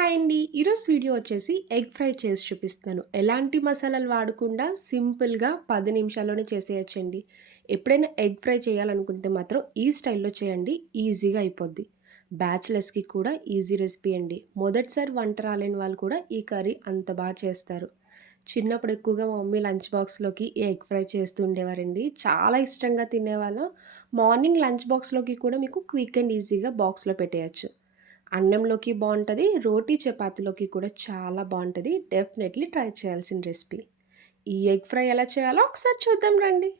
Hi అండి. ఈరోజు video వచ్చేసి ఎగ్ ఫ్రై చేసి చూపిస్తాను ఎలాంటి మసాలాలు వాడకుండా సింపుల్గా పది నిమిషాల్లోనే చేసేయచ్చండి. ఎప్పుడైనా ఎగ్ ఫ్రై చేయాలనుకుంటే మాత్రం ఈ స్టైల్లో చేయండి. ఈజీగా అయిపోద్ది. బ్యాచిలర్స్కి కూడా ఈజీ రెసిపీ అండి. మొదటిసారి వంట రాలేని వాళ్ళు కూడా ఈ కర్రీ అంత బాగా చేస్తారు. చిన్నప్పుడు ఎక్కువగా మా మమ్మీ లంచ్ బాక్స్లోకి ఎగ్ ఫ్రై చేస్తూ ఉండేవారండి. చాలా ఇష్టంగా తినేవాళ్ళం. మార్నింగ్ లంచ్ బాక్స్లోకి కూడా మీకు క్విక్ అండ్ ఈజీగా బాక్స్లో పెట్టేయచ్చు. అన్నంలోకి బాగుంటుంది రోటీ చపాతీలోకి కూడా చాలా బాగుంటుంది డెఫినెట్లీ ట్రై చేయాల్సిన రెసిపీ. ఈ ఎగ్ ఫ్రై ఎలా చేయాలో ఒకసారి చూద్దాం రండి.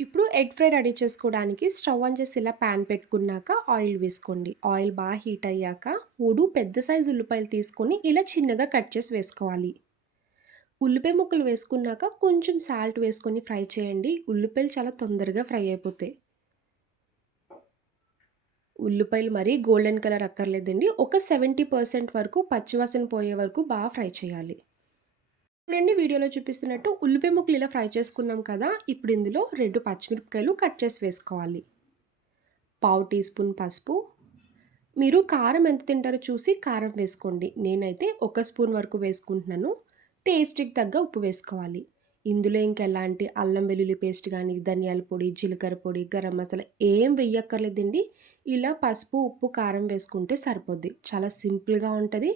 ఇప్పుడు ఎగ్ ఫ్రై రెడీ చేసుకోవడానికి స్టవ్ ఆన్ చేసి ఇలా ప్యాన్ పెట్టుకున్నాక ఆయిల్ వేసుకోండి. ఆయిల్ బాగా హీట్ అయ్యాక మూడు పెద్ద సైజు ఉల్లిపాయలు తీసుకొని ఇలా చిన్నగా కట్ చేసి వేసుకోవాలి. ఉల్లిపాయ ముక్కలు వేసుకున్నాక కొంచెం సాల్ట్ వేసుకొని ఫ్రై చేయండి. ఉల్లిపాయలు చాలా తొందరగా ఫ్రై అయిపోతాయి. ఉల్లిపాయలు మరీ గోల్డెన్ కలర్ అక్కర్లేదండి. ఒక సెవెంటీ పర్సెంట్ వరకు పచ్చివాసన పోయే వరకు బాగా ఫ్రై చేయాలి. ఇప్పుడండి వీడియోలో చూపిస్తున్నట్టు ఉల్లిపాయ ముక్కలు ఇలా ఫ్రై చేసుకున్నాం కదా ఇప్పుడు ఇందులో రెండు పచ్చిమిరపకాయలు కట్ చేసి వేసుకోవాలి. పావు టీ స్పూన్ పసుపు. మీరు కారం ఎంత తింటారో చూసి కారం వేసుకోండి. నేనైతే ఒక స్పూన్ వరకు వేసుకుంటున్నాను. టేస్ట్కి తగ్గ ఉప్పు వేసుకోవాలి. ఇందులో ఇంకా ఎలాంటి అల్లం వెల్లుల్లి పేస్ట్ కానీ ధనియాల పొడి జీలకర్ర పొడి గరం మసాలా ఏం వెయ్యక్కర్లేదండి. ఇలా పసుపు ఉప్పు కారం వేసుకుంటే సరిపోద్ది. చాలా సింపుల్గా ఉంటుంది.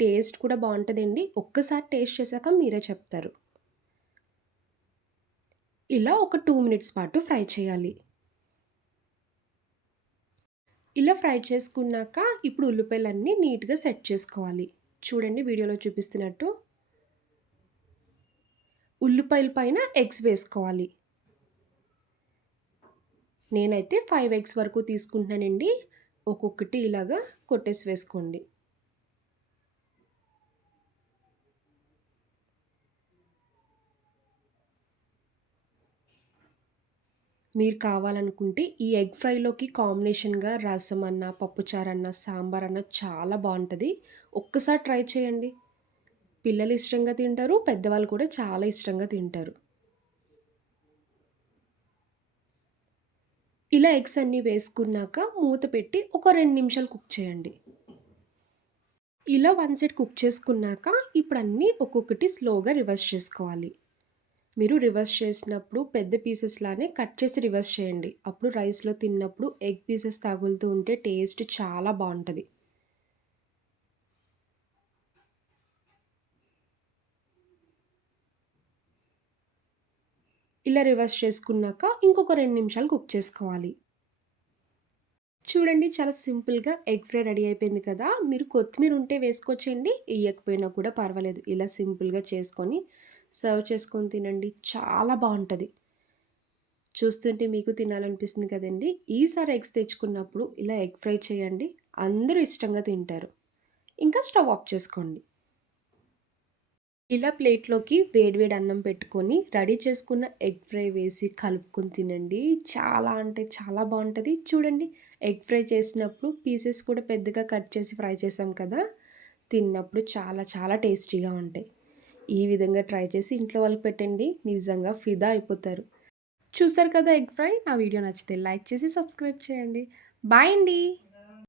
టేస్ట్ కూడా బాగుంటుందండి. ఒక్కసారి టేస్ట్ చేశాక మీరే చెప్తారు. ఇలా ఒక టూ మినిట్స్ పాటు ఫ్రై చేయాలి. ఇలా ఫ్రై చేసుకున్నాక ఇప్పుడు ఉల్లిపాయలన్నీ నీట్గా సెట్ చేసుకోవాలి. చూడండి వీడియోలో చూపిస్తున్నట్టు. ఉల్లిపాయల పైన ఎగ్స్ వేసుకోవాలి. నేనైతే ఫైవ్ ఎగ్స్ వరకు తీసుకుంటున్నానండి. ఒక్కొక్కటి ఇలాగా కొట్టేసి వేసుకోండి. మీరు కావాలనుకుంటే ఈ ఎగ్ ఫ్రైలోకి కాంబినేషన్గా రసం అన్న పప్పుచారన్న సాంబార్ అన్న చాలా బాగుంటుంది. ఒక్కసారి ట్రై చేయండి. పిల్లలు ఇష్టంగా తింటారు పెద్దవాళ్ళు కూడా చాలా ఇష్టంగా తింటారు. ఇలా ఎగ్స్ అన్నీ వేసుకున్నాక మూత పెట్టి ఒక రెండు నిమిషాలు కుక్ చేయండి. ఇలా వన్ సైడ్ కుక్ చేసుకున్నాక ఇప్పుడు అన్నీ ఒక్కొక్కటి స్లోగా రివర్స్ చేసుకోవాలి. మీరు రివర్స్ చేసినప్పుడు పెద్ద పీసెస్ లానే కట్ చేసి రివర్స్ చేయండి. అప్పుడు రైస్లో తిన్నప్పుడు ఎగ్ పీసెస్ తగులుతూ ఉంటే టేస్ట్ చాలా బాగుంటుంది. ఇలా రివర్స్ చేసుకున్నాక ఇంకొక రెండు నిమిషాలు కుక్ చేసుకోవాలి. చూడండి చాలా సింపుల్గా ఎగ్ ఫ్రై రెడీ అయిపోయింది కదా. మీరు కొత్తిమీర ఉంటే వేసుకోవచ్చండి వేయకపోయినా కూడా పర్వాలేదు. ఇలా సింపుల్గా చేసుకొని సర్వ్ చేసుకొని తినండి. చాలా బాగుంటుంది. చూస్తుంటే మీకు తినాలనిపిస్తుంది కదండి. ఈసారి ఎగ్స్ తెచ్చుకున్నప్పుడు ఇలా ఎగ్ ఫ్రై చేయండి. అందరూ ఇష్టంగా తింటారు. ఇంకా స్టవ్ ఆఫ్ చేసుకోండి. ఇలా ప్లేట్లోకి వేడివేడి అన్నం పెట్టుకొని రెడీ చేసుకున్న ఎగ్ ఫ్రై వేసి కలుపుకొని తినండి. చాలా అంటే చాలా బాగుంటుంది. చూడండి ఎగ్ ఫ్రై చేసినప్పుడు పీసెస్ కూడా పెద్దగా కట్ చేసి ఫ్రై చేసాం కదా తిన్నప్పుడు చాలా చాలా టేస్టీగా ఉంటాయి. ఈ విధంగా ట్రై చేసి ఇంట్లో వాళ్ళకి పెట్టండి నిజంగా ఫిదా అయిపోతారు. చూసారు కదా ఎగ్ ఫ్రై? నా వీడియో నచ్చితే లైక్ చేసి సబ్స్క్రైబ్ చేయండి. బాయ్ అండి!